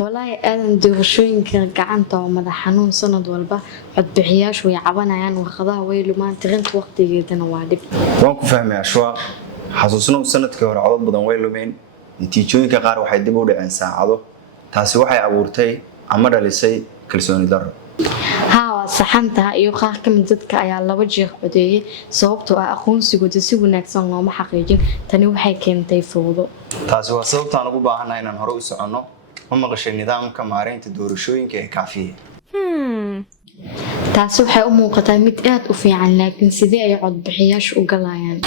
والله aadan doorashooyinka gacanta oo madax xanuun sanad walba codbixiyaashu way cabanayaan warqadaha way lumaan tirinta waqtigeedana waa dhib. waan ku fahmay ashwa xasuusno sanadkii hore codad badan way lumeen natiijooyinka qaar waxay dib u dhaceen saacado taasi waxay abuurtay ama dhalisay kalsooni darro. haa waa saxan tahay iyo qaar ka mid dadka ayaa laba jeer codeeyay sababtoo ah aqoonsigooda si wanaagsan looma xaqiijin tani waxay keentay fowdo. taasi waa sababta aan ugu baahanahay inaan hore u soconno ma maqashay nidaamka maareynta doorashooyinka ee kaafiye. taasi waxay u muuqataa mid aad u fiican laakiin sidee ay codbixiyaashu u galayaan?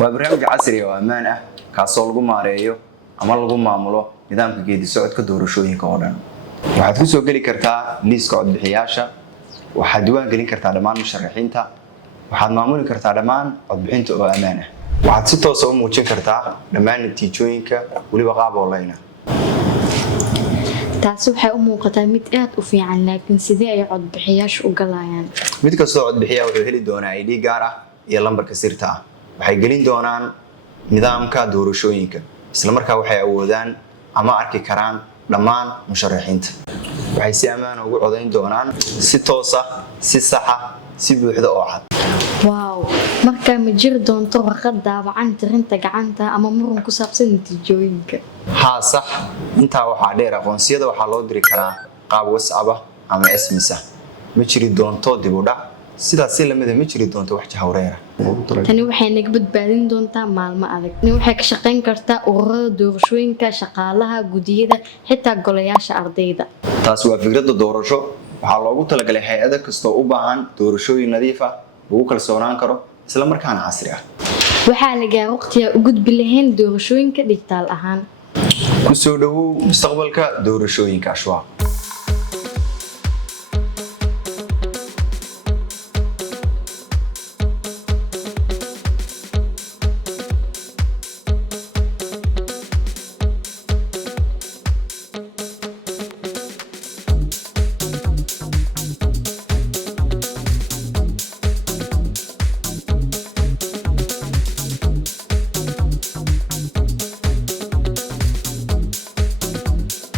waa barnaamij casri ah oo ammaan ah kaasoo lagu maareeyo ama lagu maamulo nidaamka geedi socodka doorashooyinka oo dhan. waxaad ku soo geli kartaa liiska codbixiyaasha, waxaad diiwaan gelin kartaa dhammaan musharaxiinta, waxaad maamuli kartaa dhammaan codbixinta oo ammaan ah. waxaad si toos ah u muujin kartaa dhammaan natiijooyinka weliba qaab online ah. taasi waxay u muuqataa mid aad u fiican laakiin sidee ay codbixiyaashu u galayaan? mid kastoo codbixiya wuxuu heli doonaa ID gaar ah iyo lambarka sirta ah. waxay gelin doonaan nidaamka doorashooyinka isla markaa waxay awoodaan ama arki karaan dhammaan musharaxiinta. waxay si ammaan ah ugu codayn doonaan si toos ah, si sax ah, si buuxda oo cad. waaw markaa ma jiri doonto warqad daabacan tirinta gacanta ama muran ku saabsan natiijooyinka? haa sax intaa waxaa dheer aqoonsiyada waxaa loo diri karaa qaab WhatsApp ah ama SMS ah. ma jiri doonto dib u dhac sidaas si lamid ah ma jiri doonto wax jahwareer ah. tani waxay naga badbaadin doontaa maalmo adag. tani waxay ka shaqayn kartaa ururada doorashooyinka, shaqaalaha, gudiyada, xitaa golayaasha ardayda. taasi waa fikradda doorasho waxaa loogu talagalay hay'ado kastoo u baahan doorashooyin nadiif ah lagu kalsoonaan karo isla markaana casri ah. waxaa la gaaray waqtiga u gudbi lahayn doorashooyinka dhijitaal ahaan. ku soo dhawow mustaqbalka doorashooyinka Ashwa.